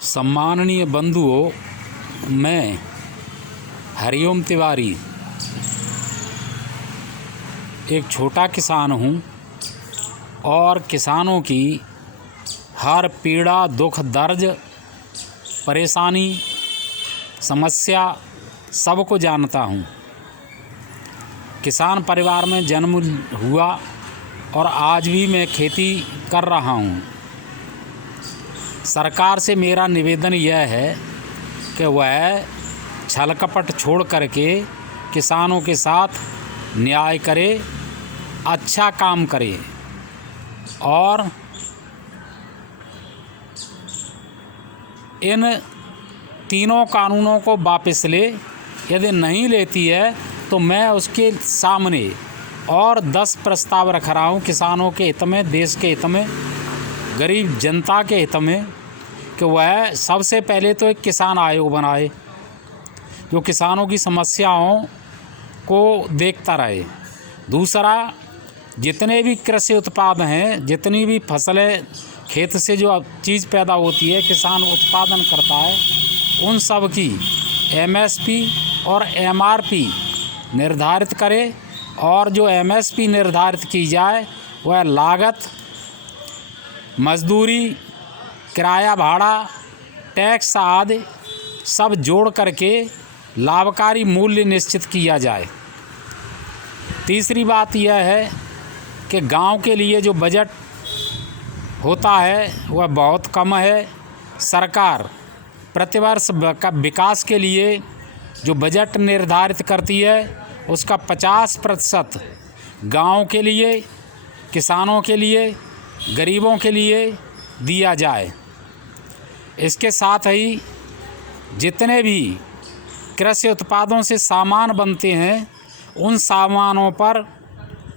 सम्माननीय बंधुओं, मैं हरिओम तिवारी एक छोटा किसान हूँ और किसानों की हर पीड़ा, दुख, दर्द, परेशानी, समस्या सबको जानता हूँ। किसान परिवार में जन्म हुआ और आज भी मैं खेती कर रहा हूँ। सरकार से मेरा निवेदन यह है कि वह छल कपट छोड़ करके किसानों के साथ न्याय करे, अच्छा काम करे और इन तीनों कानूनों को वापस ले। यदि नहीं लेती है तो मैं उसके सामने और 10 प्रस्ताव रख रहा हूँ किसानों के हित में, देश के हित में, गरीब जनता के हित में, कि वह सबसे पहले तो एक किसान आयोग बनाए जो किसानों की समस्याओं को देखता रहे। दूसरा, जितने भी कृषि उत्पाद हैं, जितनी भी फसलें खेत से जो चीज़ पैदा होती है, किसान उत्पादन करता है, उन सब की MSP और MRP निर्धारित करे और जो MSP निर्धारित की जाए वह लागत, मजदूरी, किराया भाड़ा, टैक्स आदि सब जोड़ करके लाभकारी मूल्य निश्चित किया जाए। तीसरी बात यह है कि गांव के लिए जो बजट होता है वह बहुत कम है। सरकार प्रतिवर्ष विकास के लिए जो बजट निर्धारित करती है उसका 50% गांव के लिए, किसानों के लिए, गरीबों के लिए दिया जाए। इसके साथ ही जितने भी कृषि उत्पादों से सामान बनते हैं उन सामानों पर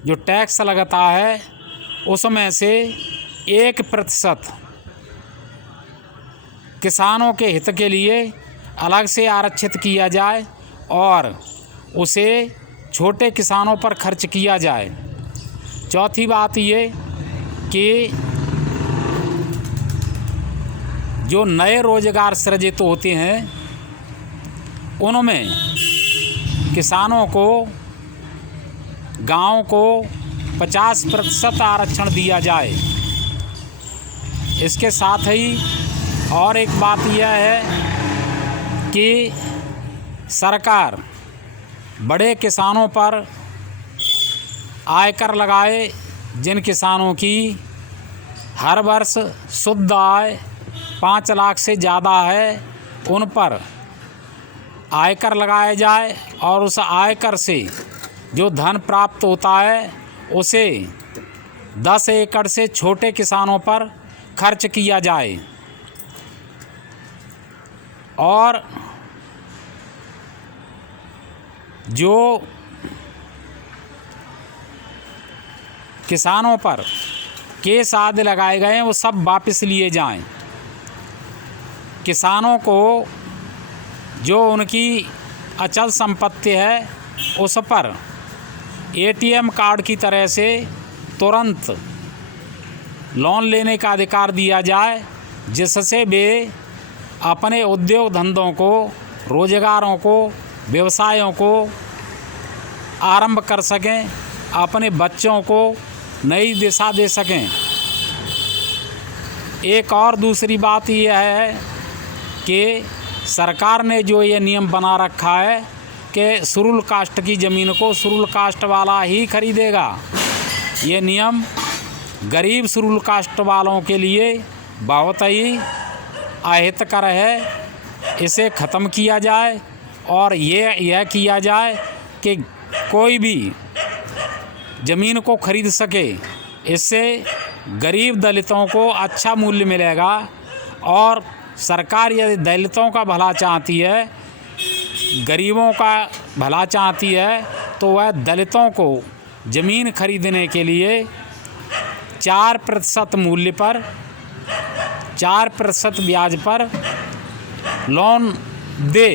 जो टैक्स लगता है उसमें से 1% किसानों के हित के लिए अलग से आरक्षित किया जाए और उसे छोटे किसानों पर खर्च किया जाए। चौथी बात ये कि जो नए रोजगार सृजित होते हैं उनमें किसानों को, गांव को 50% आरक्षण दिया जाए। इसके साथ ही और एक बात यह है कि सरकार बड़े किसानों पर आयकर लगाए। जिन किसानों की हर वर्ष शुद्ध आय 5 लाख से ज़्यादा है उन पर आयकर लगाया जाए और उस आयकर से जो धन प्राप्त होता है उसे 10 एकड़ से छोटे किसानों पर खर्च किया जाए। और जो किसानों पर केस आदि लगाए गए हैं वो सब वापस लिए जाएं। किसानों को जो उनकी अचल संपत्ति है उस पर ATM कार्ड की तरह से तुरंत लोन लेने का अधिकार दिया जाए, जिससे वे अपने उद्योग धंधों को, रोजगारों को, व्यवसायों को आरंभ कर सकें, अपने बच्चों को नई दिशा दे सकें। एक और दूसरी बात यह है कि सरकार ने जो ये नियम बना रखा है कि शुरुल कास्ट की ज़मीन को शुरुल कास्ट वाला ही खरीदेगा। ये नियम गरीब शुरुल कास्ट वालों के लिए बहुत ही अहितकर है। इसे ख़त्म किया जाए और यह किया जाए कि कोई भी ज़मीन को खरीद सके। इससे गरीब दलितों को अच्छा मूल्य मिलेगा और सरकार यदि दलितों का भला चाहती है, गरीबों का भला चाहती है, तो वह दलितों को ज़मीन खरीदने के लिए 4% मूल्य पर 4% ब्याज पर लोन दे।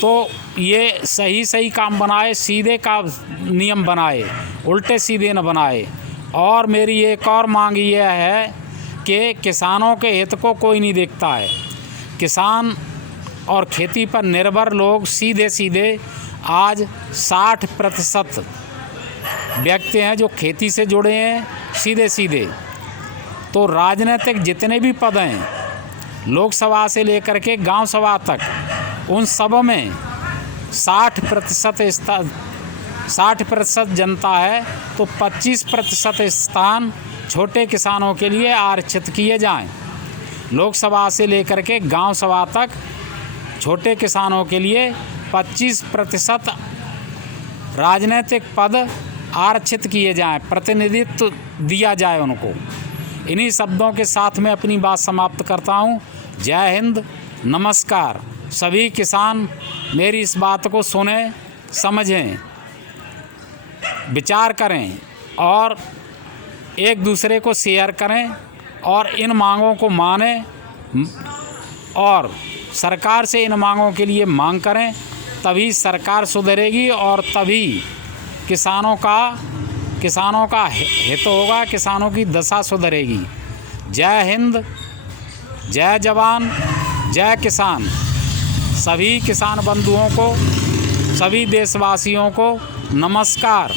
तो ये सही काम बनाए, सीधे का नियम बनाए, उल्टे सीधे न बनाए। और मेरी एक और मांग यह है कि किसानों के हित को कोई नहीं देखता है। किसान और खेती पर निर्भर लोग सीधे सीधे आज 60% व्यक्ति हैं जो खेती से जुड़े हैं सीधे सीधे। तो राजनीतिक जितने भी पद हैं, लोकसभा से लेकर के गांव सभा तक, उन सब में 60% जनता है, तो 25% स्थान छोटे किसानों के लिए आरक्षित किए जाएं। लोकसभा से लेकर के गांव सभा तक छोटे किसानों के लिए 25% राजनीतिक पद आरक्षित किए जाएं, प्रतिनिधित्व दिया जाए उनको। इन्हीं शब्दों के साथ मैं अपनी बात समाप्त करता हूं। जय हिंद, नमस्कार। सभी किसान मेरी इस बात को सुने, समझें, विचार करें और एक दूसरे को शेयर करें और इन मांगों को मानें और सरकार से इन मांगों के लिए मांग करें। तभी सरकार सुधरेगी और तभी किसानों का हित होगा, किसानों की दशा सुधरेगी। जय हिंद, जय जवान, जय किसान। सभी किसान बंधुओं को, सभी देशवासियों को नमस्कार।